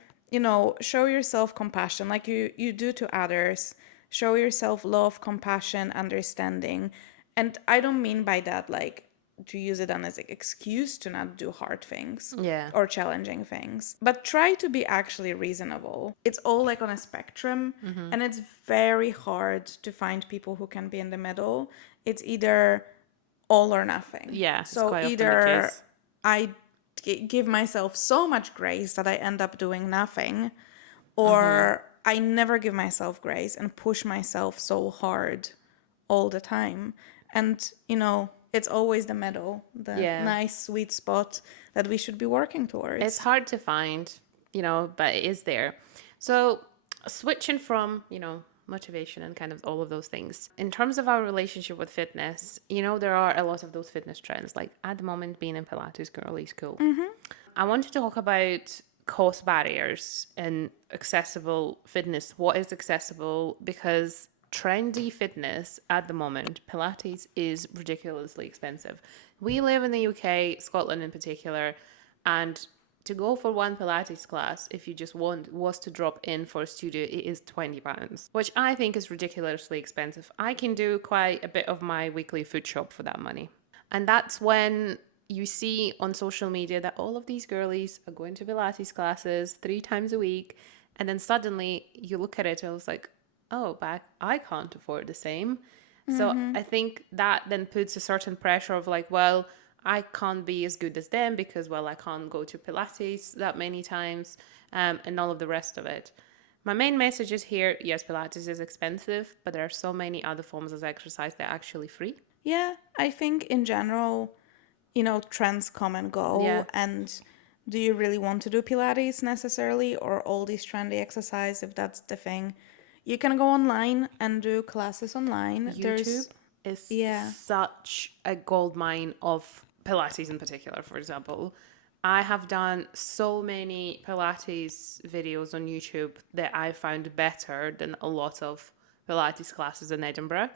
show yourself compassion like you do to others. Show yourself love, compassion, understanding. And I don't mean by that like to use it as an excuse to not do hard things Yeah. or challenging things, but try to be actually reasonable. It's all like on a spectrum, and it's very hard to find people who can be in the middle. It's either all or nothing. Yeah, it's So quite often the either case. I give myself so much grace that I end up doing nothing, or I never give myself grace and push myself so hard all the time. And, it's always the middle, the Yeah. nice, sweet spot that we should be working It's towards. hard to find, but it is there. So, switching from, motivation and kind of all of those things. In terms of our relationship with fitness, there are a lot of those fitness trends, like at the moment being in Pilates girly school. I want to talk about cost barriers and accessible fitness. What is accessible? Because trendy fitness at the moment, Pilates is ridiculously expensive. We live in the UK, Scotland in particular, and to go for one Pilates class, if you just was to drop in for a studio, it is £20, which I think is ridiculously expensive. I can do quite a bit of my weekly food shop for that money. And that's when you see on social media that all of these girlies are going to Pilates classes 3 times a week. And then suddenly you look at it and it's like, oh, but I can't afford the same. So I think that then puts a certain pressure of like, well, I can't be as good as them because, well, I can't go to Pilates that many times, and all of the rest of it. My main message is here, yes, Pilates is expensive, but there are so many other forms of exercise that are actually free. Yeah, I think in general, trends come and Yeah. go. And do you really want to do Pilates necessarily, or all these trendy exercise, if that's the thing? You can go online and do classes online. YouTube is Yeah. such a gold mine of Pilates in particular, for example. I have done so many Pilates videos on YouTube that I found better than a lot of Pilates classes in Edinburgh,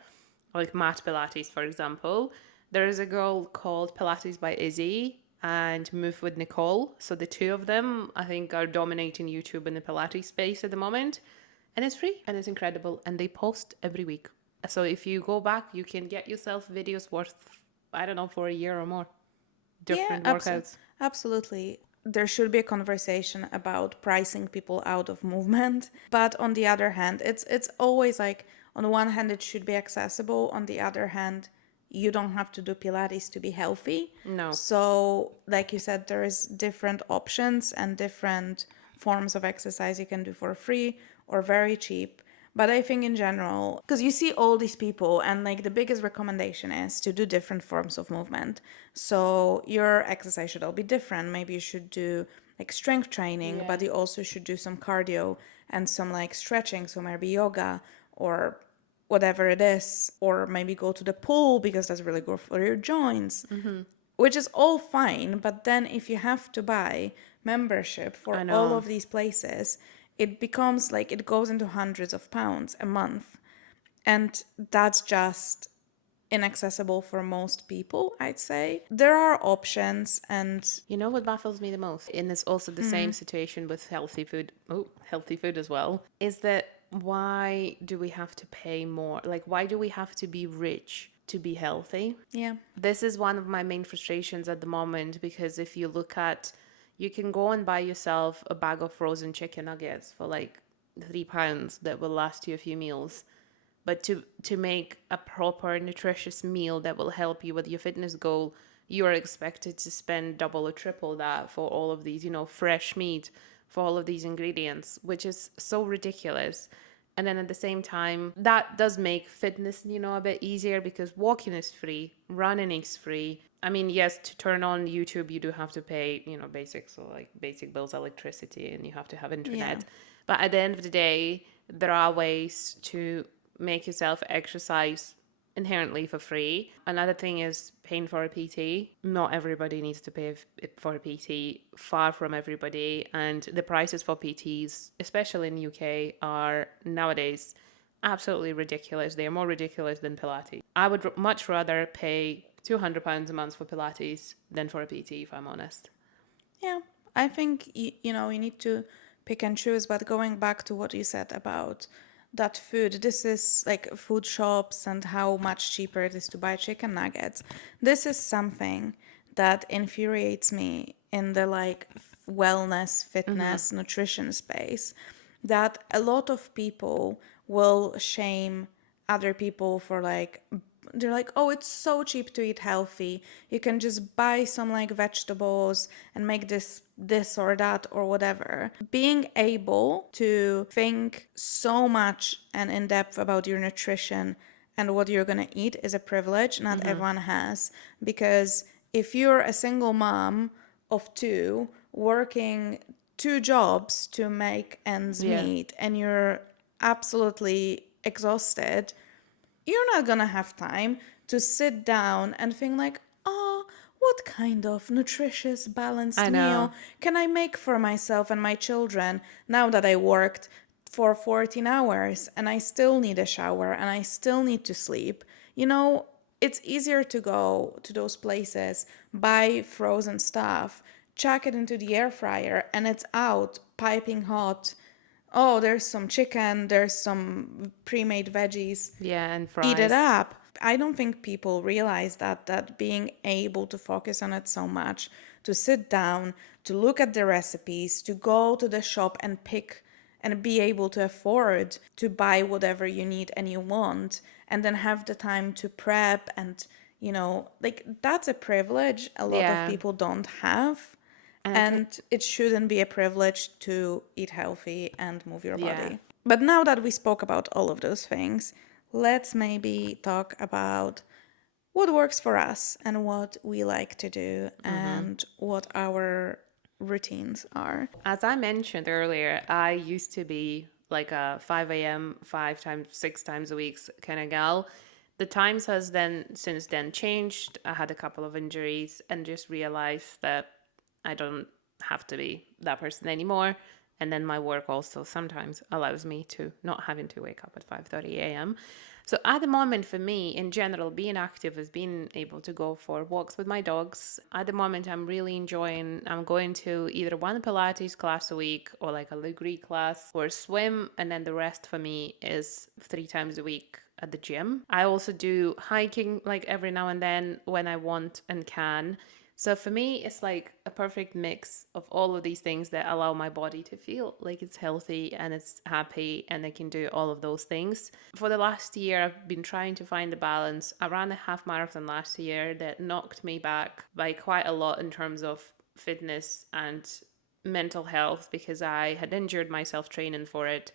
like Mat Pilates, for example. There is a girl called Pilates by Izzy and Move with Nicole. So the two of them, I think, are dominating YouTube in the Pilates space at the moment. And it's free and it's incredible. And they post every week. So if you go back, you can get yourself videos worth, I don't know, for a year or more. Yeah, Different workouts. absolutely. There should be a conversation about pricing people out of movement. But on the other hand, it's always like, on the one hand, it should be accessible. On the other hand, you don't have to do Pilates to be healthy. No. So, like you said, there is different options and different forms of exercise you can do for free or very cheap. But I think in general, because you see all these people, and like the biggest recommendation is to do different forms of movement. So your exercise should all be different. Maybe you should do like strength training, but you also should do some cardio and some like stretching. So maybe yoga or whatever it is, or maybe go to the pool because that's really good for your joints, which is all fine. But then if you have to buy membership for I all know. of these places, it becomes like it goes into hundreds of pounds a month. And that's just inaccessible for most people, I'd say. There are options, and You know what baffles me the most? And it's also the same situation with healthy food. Oh, healthy food as well. Is that why do we have to pay more? Like, why do we have to be rich to be healthy? yeah. This is one of my main frustrations at the moment because if you look at, you can go and buy yourself a bag of frozen chicken nuggets for like £3 that will last you a few meals. But to make a proper nutritious meal that will help you with your fitness goal, you are expected to spend double or triple that for all of these, fresh meat, for all of these ingredients, which is so ridiculous. And then at the same time, that does make fitness, a bit easier because walking is free, running is free. I mean, yes, to turn on YouTube, you do have to pay, basics, so like basic bills, electricity, and you have to have Yeah. internet. But at the end of the day, there are ways to make yourself exercise inherently for free. Another thing is paying for a PT. Not everybody needs to pay for a PT, far from everybody. And the prices for PTs, especially in the UK, are nowadays absolutely ridiculous. They are more ridiculous than Pilates. I would much rather pay £200 a month for Pilates than for a PT, if I'm honest. Yeah, I think you need to pick and choose. But going back to what you said about that food, this is like food shops and how much cheaper it is to buy chicken nuggets. This is something that infuriates me in the like wellness, fitness, nutrition space. That a lot of people will shame other people for like, they're like, oh, it's so cheap to eat healthy, you can just buy some like vegetables and make this or that or whatever. Being able to think so much and in depth about your nutrition and what you're going to eat is a privilege not everyone has, because if you're a single mom of two working two jobs to make ends Yeah. meet and you're absolutely exhausted, you're not gonna have time to sit down and think like, oh, what kind of nutritious balanced I know. meal can I make for myself and my children now that I worked for 14 hours and I still need a shower and I still need to sleep. You know, it's easier to go to those places, buy frozen stuff, chuck it into the air fryer, and it's out piping hot. Oh, there's some chicken, there's some pre-made veggies, Yeah, and eat it fries. up. I don't think people realize that being able to focus on it so much, to sit down, to look at the recipes, to go to the shop and pick and be able to afford to buy whatever you need and you want, and then have the time to prep and, like that's a privilege a lot of Yeah. people don't have. And I think, And it shouldn't be a privilege to eat healthy and move your yeah. body. But now that we spoke about all of those things, let's maybe talk about what works for us and what we like to do and what our routines are. As I mentioned earlier, I used to be like a 5 a.m., 5 times, 6 times a week kind of gal. The times has then since then changed. I had a couple of injuries and just realized that I don't have to be that person anymore. And then my work also sometimes allows me to not having to wake up at 5:30 a.m. So at the moment, for me, in general, being active is being able to go for walks with my dogs. At the moment, I'm really enjoying. I'm going to either one Pilates class a week or like a Legree class or swim, and then the rest for me is 3 times a week at the gym. I also do hiking like every now and then when I want and can. So for me, it's like a perfect mix of all of these things that allow my body to feel like it's healthy and it's happy and I can do all of those things. For the last year, I've been trying to find the balance. I ran a half marathon last year that knocked me back by quite a lot in terms of fitness and mental health because I had injured myself training for it.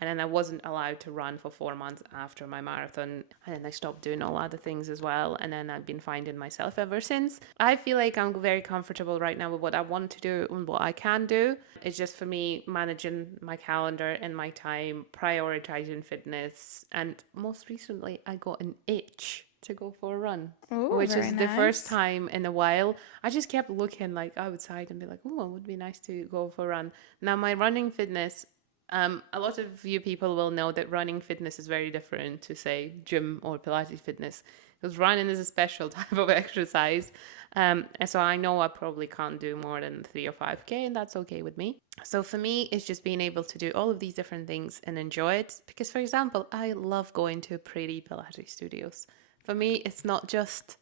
And then I wasn't allowed to run for 4 months after my marathon. And then I stopped doing all other things as well. And then I've been finding myself ever since. I feel like I'm very comfortable right now with what I want to do and what I can do. It's just for me managing my calendar and my time, prioritizing fitness. And most recently, I got an itch to go for a run, Oh, which very is the first nice. time in a while. I just kept looking like outside and be like, oh, it would be nice to go for a run. Now, my running fitness, a lot of you people will know that running fitness is very different to, say, gym or Pilates fitness, because running is a special type of exercise. And so I know I probably can't do more than 3 or 5K, and that's okay with me. So for me, it's just being able to do all of these different things and enjoy it. Because, for example, I love going to pretty Pilates studios. For me, it's not just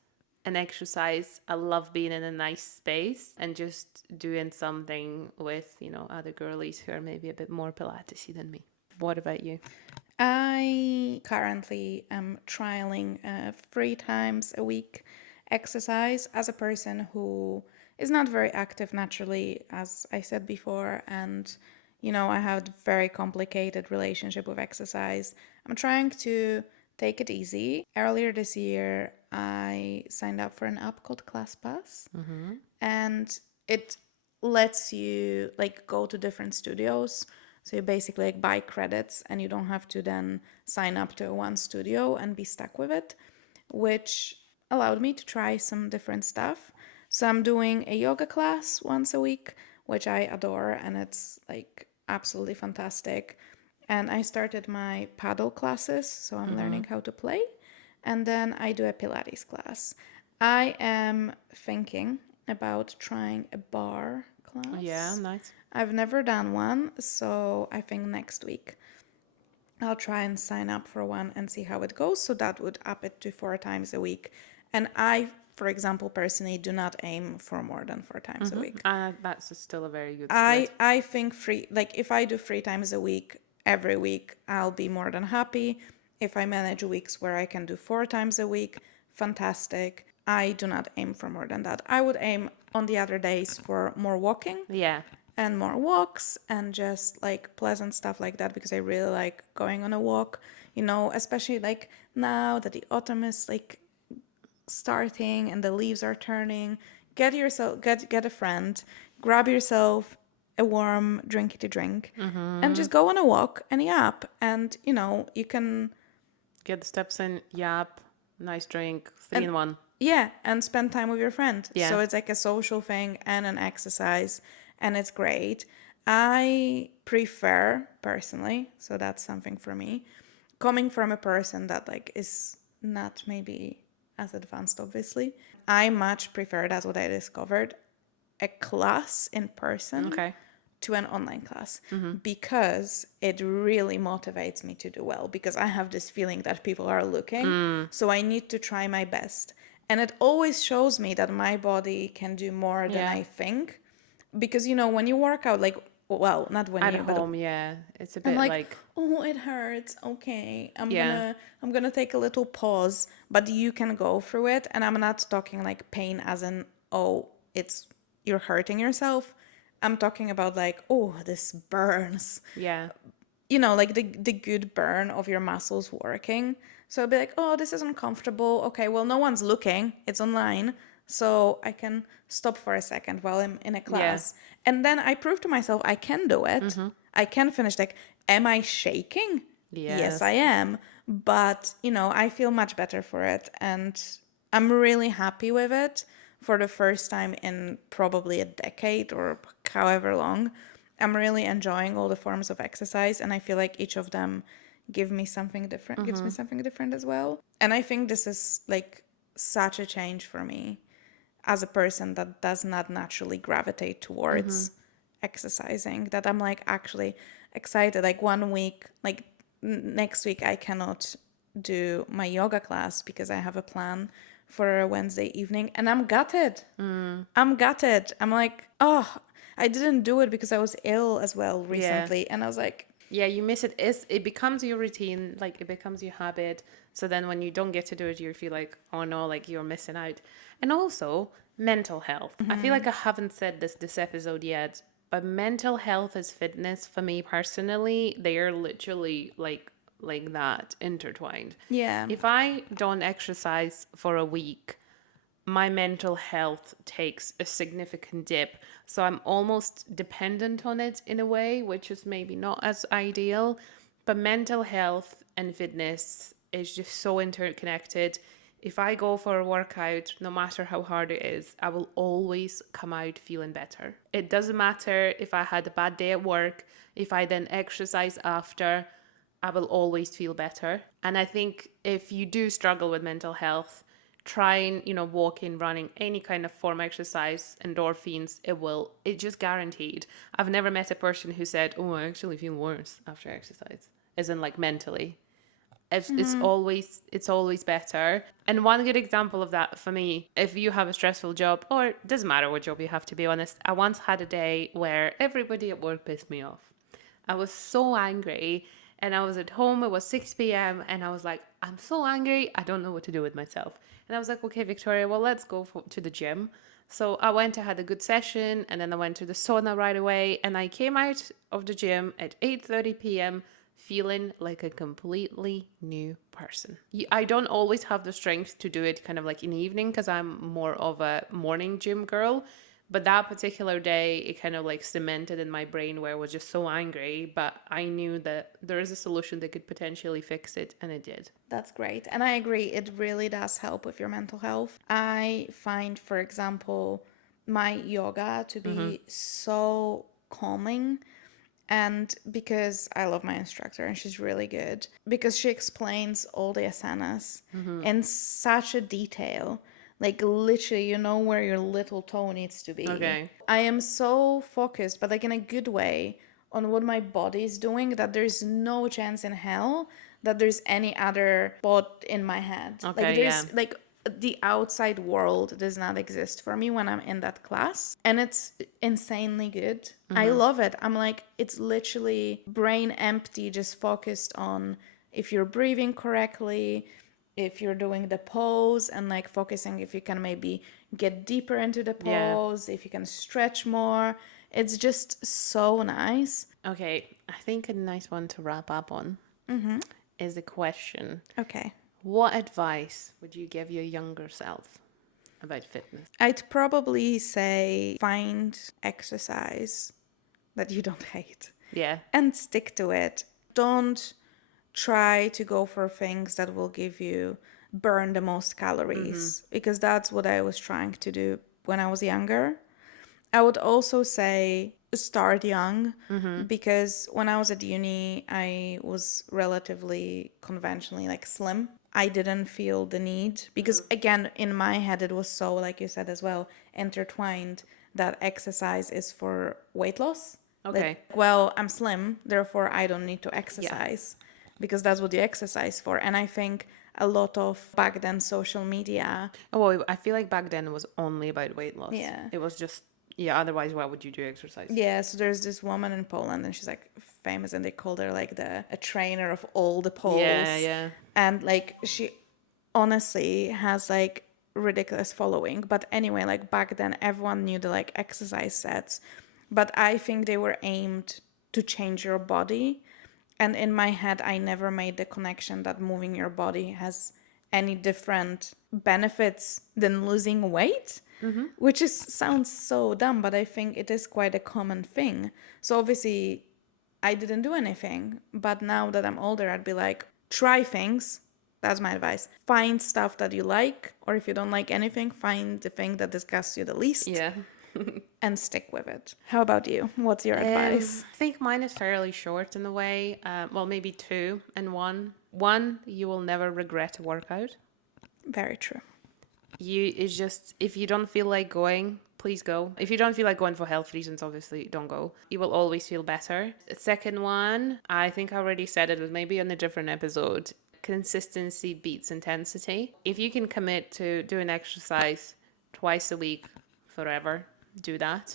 an exercise. I love being in a nice space and just doing something with, other girlies who are maybe a bit more Pilatesy than me. What about you? I currently am trialing 3 times a week exercise as a person who is not very active naturally, as I said before, and I have a very complicated relationship with exercise. I'm trying to take it easy. Earlier this year, I signed up for an app called ClassPass, and it lets you like go to different studios So you basically like buy credits and you don't have to then sign up to one studio and be stuck with it, which allowed me to try some different stuff. So I'm doing a yoga class once a week, which I adore, and it's like absolutely fantastic. And I started my paddle classes, so I'm learning how to play. And then I do a Pilates class. I am thinking about trying a bar Yeah, class. nice. I've never done one, so I think next week I'll try and sign up for one and see how it goes. So that would up it to 4 times a week. And I, for example, personally do not aim for more than 4 times a week. That's still a very good I split. I think like if I do 3 times a week every week, I'll be more than happy. If I manage weeks where I can do 4 times a week, fantastic. I do not aim for more than that. I would aim on the other days for more walking Yeah. and more walks and just like pleasant stuff like that, because I really like going on a walk, especially like now that the autumn is like starting and the leaves are turning. Get a friend, grab yourself a warm drinky to drink, and just go on a walk and yap. And you can Get the steps in, yap, nice drink, three and in one. yeah, and spend time with your friend. Yeah. So it's like a social thing and an exercise, and it's great. I prefer personally, so that's something for me, coming from a person that like is not maybe as advanced, obviously. I much prefer, that's what I discovered, a class in person Okay. to an online class, because it really motivates me to do well, because I have this feeling that people are looking, so I need to try my best. And it always shows me that my body can do more than Yeah. I think, because when you work out, like, well, not when At you, but home, yeah. It's a I'm bit like, like, oh, it hurts. Okay, I'm yeah. gonna I'm gonna take a little pause, but you can go through it. And I'm not talking like pain as in, oh, it's you're hurting yourself. I'm talking about like, oh, this burns. Yeah. Like the good burn of your muscles working. So I'll be like, oh, this is uncomfortable. Okay, well, no one's looking. It's online. So I can stop for a second while I'm in a Yeah. class. And then I prove to myself I can do it. I can finish. Like, am I shaking? Yes, I Yes. am. But, I feel much better for it. And I'm really happy with it for the first time in probably a decade or however long. I'm really enjoying all the forms of exercise, and I feel like each of them gives me something different as well. And I think this is like such a change for me as a person that does not naturally gravitate towards exercising, that I'm like actually excited. Like one week, like next week, I cannot do my yoga class because I have a plan for a Wednesday evening, and I'm gutted. I'm gutted. I'm like, oh, I didn't do it because I was ill as well Yeah. recently. And I was like, Yeah, you miss it. It becomes your routine, like it becomes your habit. So then when you don't get to do it, you feel like, oh no, like you're missing out. And also mental health. I feel like I haven't said this episode yet, but mental health is fitness for me personally. They are literally like that intertwined. yeah. If I don't exercise for a week, my mental health takes a significant dip. So I'm almost dependent on it in a way, which is maybe not as ideal. But mental health and fitness is just so interconnected. If I go for a workout, no matter how hard it is, I will always come out feeling better. It doesn't matter if I had a bad day at work, if I then exercise after, I will always feel better. And I think if you do struggle with mental health, trying, walking, running, any kind of form exercise, endorphins, it's just guaranteed. I've never met a person who said, oh, I actually feel worse after exercise, as in like mentally. It's always better. And one good example of that for me, if you have a stressful job, or it doesn't matter what job you have, to be honest, I once had a day where everybody at work pissed me off. I was so angry, and I was at home. It was 6 p.m. and I was like, I'm so angry. I don't know what to do with myself. And I was like, okay, Victoria, well, let's go to the gym. So I went, I had a good session, and then I went to the sauna right away. And I came out of the gym at 8:30 p.m. feeling like a completely new person. I don't always have the strength to do it kind of like in the evening because I'm more of a morning gym girl. But that particular day, it kind of like cemented in my brain where I was just so angry, but I knew that there is a solution that could potentially fix it, and it did. That's great. And I agree, it really does help with your mental health. I find, for example, my yoga to be so calming. And because I love my instructor and she's really good, because she explains all the asanas in such a detail. Like literally, you know where your little toe needs to be. Okay. I am so focused, but like in a good way, on what my body is doing that there's no chance in hell that there's any other thought in my head. Like Okay, yeah. there's like the outside world does not exist for me when I'm in that class. And it's insanely good. I love it. I'm like, it's literally brain empty, just focused on if you're breathing correctly, if you're doing the pose, and like focusing if you can maybe get deeper into the Yeah. pose, if you can stretch more. It's just so nice. Okay, I think a nice one to wrap up on is the question. Okay. What advice would you give your younger self about fitness? I'd probably say find exercise that you don't hate Yeah. and stick to it. Don't try to go for things that will give you burn the most calories because that's what I was trying to do when I was younger. I would also say start young because when I was at uni, I was relatively conventionally like slim. I didn't feel the need because, again, in my head, it was so, like you said as well, intertwined that exercise is for weight loss. Okay. Like, well, I'm slim, therefore I don't need to exercise because that's what you exercise for. And I think a lot of back then social media. Oh, well, I feel like back then it was only about weight loss. Yeah. It was just, yeah, otherwise, why would you do exercise? Yeah, so there's this woman in Poland and she's like famous and they called her like a trainer of all the Poles. Yeah, yeah. And like she honestly has like ridiculous following. But anyway, like back then everyone knew the like exercise sets. But I think they were aimed to change your body. And in my head I never made the connection that moving your body has any different benefits than losing weight. Which is sounds so dumb, but I think it is quite a common thing. So obviously I didn't do anything, but now that I'm older, I'd be like, try things. That's my advice. Find stuff that you like, or if you don't like anything, find the thing that disgusts you the least Yeah. and stick with it. How about you? What's your advice? I think mine is fairly short in a way. Well, maybe two and one. One, you will never regret a workout. Very true. It's just, if you don't feel like going, please go. If you don't feel like going for health reasons, obviously don't go. You will always feel better. The second one, I think I already said it, but maybe on a different episode. Consistency beats intensity. If you can commit to doing exercise twice a week forever, do that.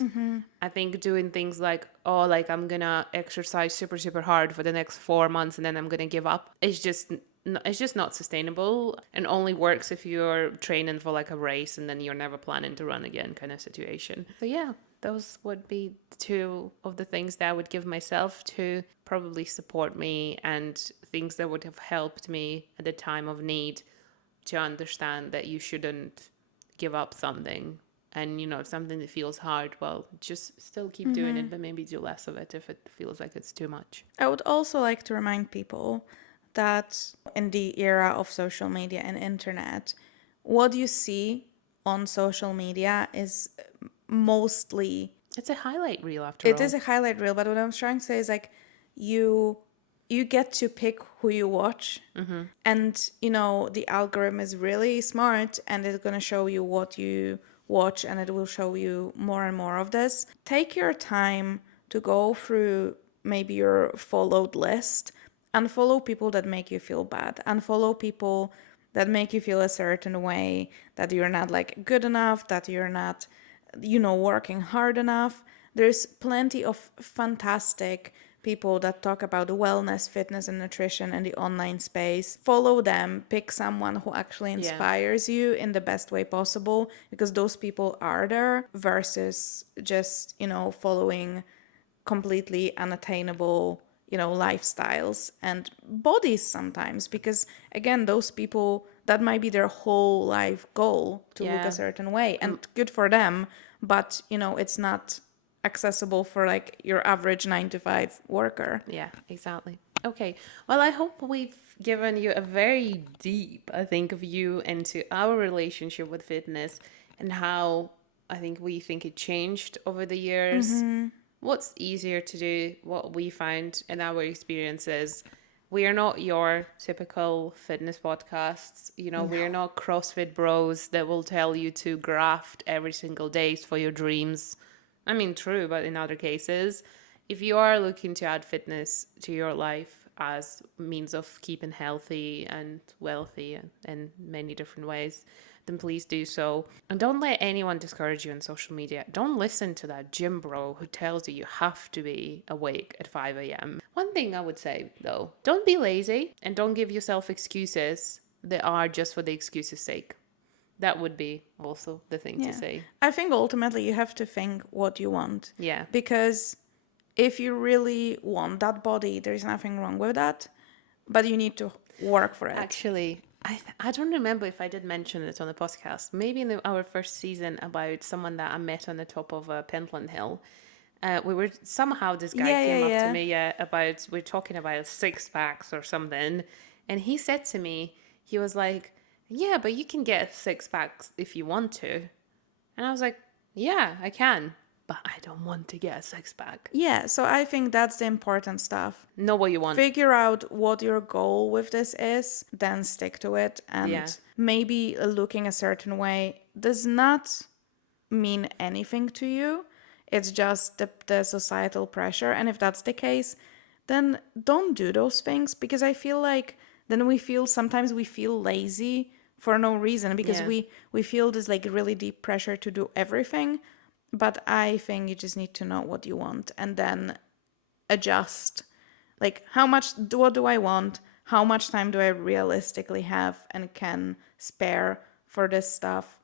I think doing things like, oh, like I'm gonna exercise super, super hard for the next 4 months and then I'm gonna give up, it's just not sustainable, and only works if you're training for like a race and then you're never planning to run again kind of situation. So yeah, those would be two of the things that I would give myself to probably support me, and things that would have helped me at the time of need to understand that you shouldn't give up something. And, if something that feels hard, well, just still keep doing it, but maybe do less of it if it feels like it's too much. I would also like to remind people that in the era of social media and internet, what you see on social media is mostly It's a highlight reel after all. it is a highlight reel, but what I'm trying to say is like you get to pick who you watch, and the algorithm is really smart and it's going to show you what you watch, and it will show you more and more of this. Take your time to go through maybe your followed list, unfollow people that make you feel bad, unfollow people that make you feel a certain way, that you're not like good enough, that you're not working hard enough. There's plenty of fantastic people that talk about wellness, fitness, and nutrition in the online space. Follow them, pick someone who actually inspires you in the best way possible, because those people are there, versus just, following completely unattainable, lifestyles and bodies sometimes, because again, those people, that might be their whole life goal to look a certain way, and good for them. but it's not accessible for like your average 9 to 5 worker. Yeah, exactly. Okay. Well, I hope we've given you a very deep, I think, view into our relationship with fitness and how I think we think it changed over the years. What's easier to do, what we find in our experiences. We are not your typical fitness podcasts. We are not CrossFit bros that will tell you to graft every single day for your dreams. I mean, true, but in other cases, if you are looking to add fitness to your life as means of keeping healthy and wealthy in many different ways, then please do so. And don't let anyone discourage you on social media. Don't listen to that gym bro who tells you you have to be awake at 5 a.m. One thing I would say, though, don't be lazy and don't give yourself excuses that are just for the excuse's sake. That would be also the thing to say. I think ultimately you have to think what you want. Yeah. Because if you really want that body, there's nothing wrong with that, but you need to work for it. Actually, I don't remember if I did mention it on the podcast. Maybe in our first season about someone that I met on the top of Pentland Hill. We were somehow this guy came up to me about we're talking about 6-packs or something, and he said to me, he was like, "Yeah, but you can get 6-packs if you want to," and I was like, "Yeah, I can, but I don't want to get a 6-pack." Yeah, so I think that's the important stuff. Know what you want. Figure out what your goal with this is, then stick to it. And maybe looking a certain way does not mean anything to you. It's just the societal pressure. And if that's the case, then don't do those things, because I feel like then sometimes we feel lazy for no reason, because we feel this like really deep pressure to do everything. But I think you just need to know what you want and then adjust. Like, what do I want? How much time do I realistically have and can spare for this stuff?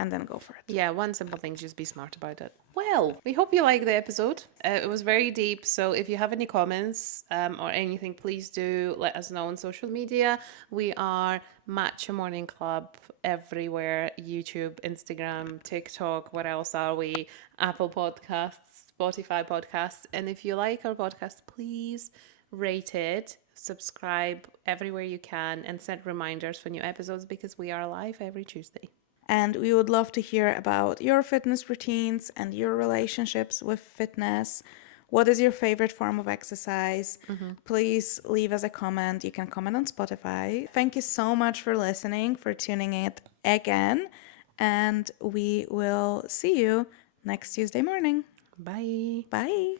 And then go for it. Yeah, one simple thing, just be smart about it. Well, we hope you liked the episode. It was very deep, so if you have any comments or anything, please do let us know on social media. We are Matcha Morning Club everywhere: YouTube, Instagram, TikTok. What else are we? Apple Podcasts, Spotify Podcasts. And if you like our podcast, please rate it, subscribe everywhere you can, and set reminders for new episodes, because we are live every Tuesday. And we would love to hear about your fitness routines and your relationships with fitness. What is your favorite form of exercise? Please leave us a comment. You can comment on Spotify. Thank you so much for listening, for tuning in again. And we will see you next Tuesday morning. Bye. Bye.